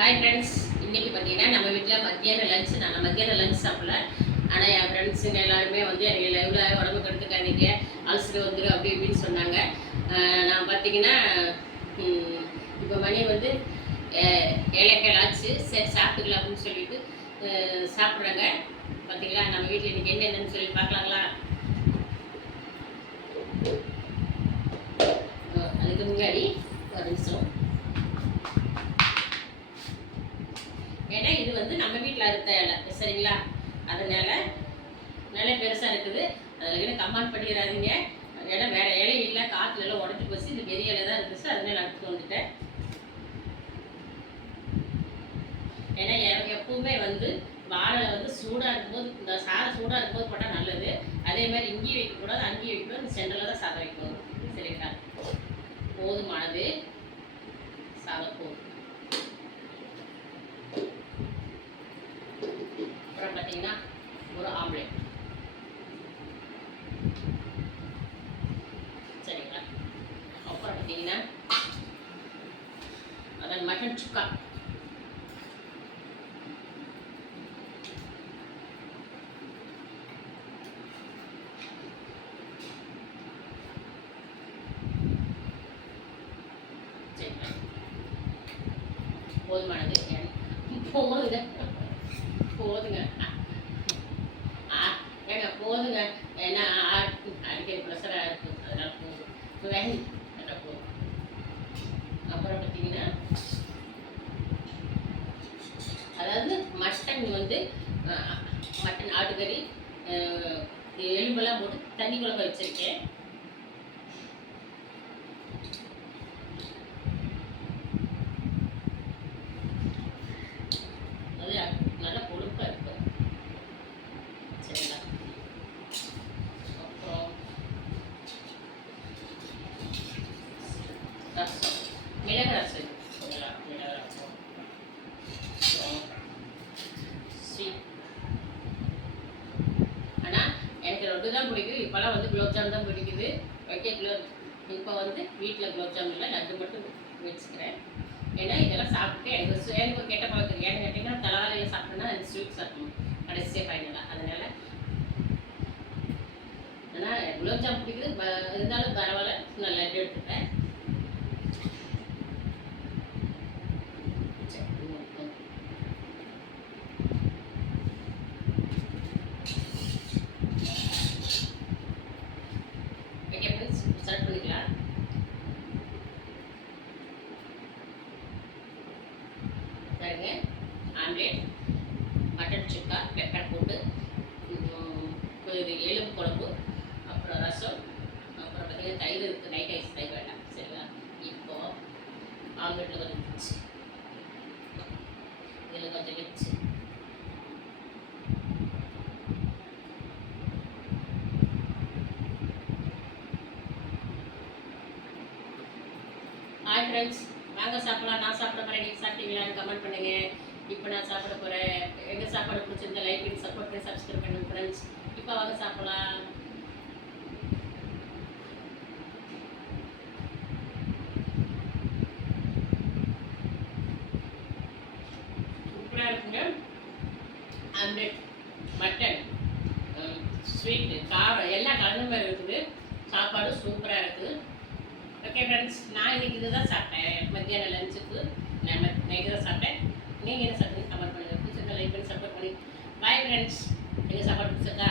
Hi friends, இன்றைக்கி பார்த்தீங்கன்னா நம்ம வீட்டில் மத்தியான லஞ்ச் சாப்பிடல. ஆனால் என் ஃப்ரெண்ட்ஸுங்க எல்லாருமே வந்து எனக்கு லைவில் உடம்பு கெடுத்துக்காதீங்க, அல்சர் வந்துடும் அப்படி இப்படின்னு சொன்னாங்க. நான் பார்த்தீங்கன்னா இப்போ மணி வந்து 7:15 ஆச்சு. சரி சாப்பிட்டுக்கலாம் அப்படின்னு சொல்லிட்டு சாப்பிட்றாங்க. பார்த்தீங்களா நம்ம வீட்டில் இன்றைக்கி என்னென்னு சொல்லி பார்க்கலாங்களா? அதுக்கு முன்னாடி ஒரு நிமிஷம். ஏன்னா இது வந்து நம்ம வீட்டில் அறுத்த இலை சரிங்களா, அதனால நல்ல பெருசாக இருக்குது. அதில் கமெண்ட் பண்ணிடாதீங்க. ஏன்னா வேறு இலை இல்லை, காற்றுல எல்லாம் உடஞ்சி போச்சு. இது பெரிய இலை தான் இருந்துச்சு, அதனால எடுத்துட்டு வந்துட்டேன். ஏன்னா எப்பவுமே வந்து வாழை வந்து சூடாக இருக்கும்போது, இந்த சாதம் சூடாக இருக்கும்போது போட்டால் நல்லது. அதே மாதிரி இங்கேயும் வைக்கக்கூடாது, அங்கேயும் வைக்கக்கூடாது. இந்த சென்டரில் தான் சாதம் வைக்கணும் சரிங்களா. போதுமானது சாதம் போதும். அப்புறம் பார்த்தீங்கன்னா ஒரு ஆம்லேட் சரிங்களா. அப்புறம் பார்த்தீங்கன்னா அதான் மட்டன் சுக்கா. சரிங்களா, போதுமானது. போதுங்க ஏங்க போதுங்க. ஏன்னா அடிக்கடி ப்ரெஷராக இருக்குது, அதனால் போதும். போதும். அப்புறம் பார்த்தீங்கன்னா அதாவது மட்டன் வந்து மட்டன் ஆட்டுக்கறி எலும்பெல்லாம் போட்டு தண்ணி குழம்பு வச்சுருக்கேன். அது நல்லா கொழுப்பாக இருக்கும் சரிங்களா. அப்புறம் ரசம், மிளகு ரசம் சரிங்களா, மிளகு ரசம். ஆனால் எனக்கு லட்டு தான் பிடிக்குது. இப்போலாம் வந்து குலோப்ஜாம் தான் பிடிக்குது. இப்போ வந்து வீட்டில் குலோப்ஜாம் இல்லை, லட்டு மட்டும் வச்சுக்கிறேன். ஏன்னா இதெல்லாம் சாப்பிட்டு எனக்கு ஒரு கெட்ட பழக்கம். ஏன்னு கேட்டிங்கன்னா தலைவாலையில் சாப்பிட்டோன்னா அது ஸ்வீட் சாப்பிடணும் கடைசியாக ஃபைனலாக. அதனால் ஆனால் குலோப்ஜாம் பிடிக்குது, இருந்தாலும் பரவாயில்ல, நான் லட்டு எடுத்துப்பேன். ஸ்டார்ட் பண்ணிக்கலாம். பாருங்க, ஆம்லேட், மட்டன் சுக்கா, பெப்பர் போட்டு, எலும்பு குழம்பு, அப்புறம் ரசம், அப்புறம் பார்த்தீங்கன்னா தயிர் இருக்குது. நைட் ஐஸ் தயிர் வேண்டாம் சரிங்களா. இப்போ ஆம்லேட்டில் கொஞ்சம் வச்சு, இதில் கொஞ்சம் வச்சு, ஹாய் ஃப்ரெண்ட்ஸ், வாங்க சாப்பிடலாம். நான் சாப்பிட போகிறேன், நீங்கள் சாப்பிட்டீங்களான்னு கமெண்ட் பண்ணுங்கள். இப்போ நான் சாப்பிட போகிறேன். எங்கள் சாப்பாடு பிடிச்சிருந்தா லைக் பண்ணி சப்போர்ட் பண்ணி சப்ஸ்கிரைப் பண்ணுங்க ஃப்ரெண்ட்ஸ். இப்போ வாங்க சாப்பிடலாம். சூப்பராக இருக்குங்க. ஆம்லெட், மட்டன், ஸ்வீட்டு, காரம் எல்லாம் கலந்த மாதிரி இருக்குது. சாப்பாடு சூப்பராக இருக்குது. ஓகே ஃப்ரெண்ட்ஸ், நான் இன்றைக்கி இது தான் சாப்பிட்டேன் மத்தியான லஞ்சுக்கு. நான் நைட்டு தான் சாப்பிட்டேன். நீங்கள் என்ன சாப்பிட்டீங்க கமெண்ட் பண்ணுங்கள். பிடிச்சிருந்தா லைக் பண்ணி சப்போர்ட் பண்ணி. Bye friends. எங்கள் சாப்பாடு பிடிச்சிருக்கா?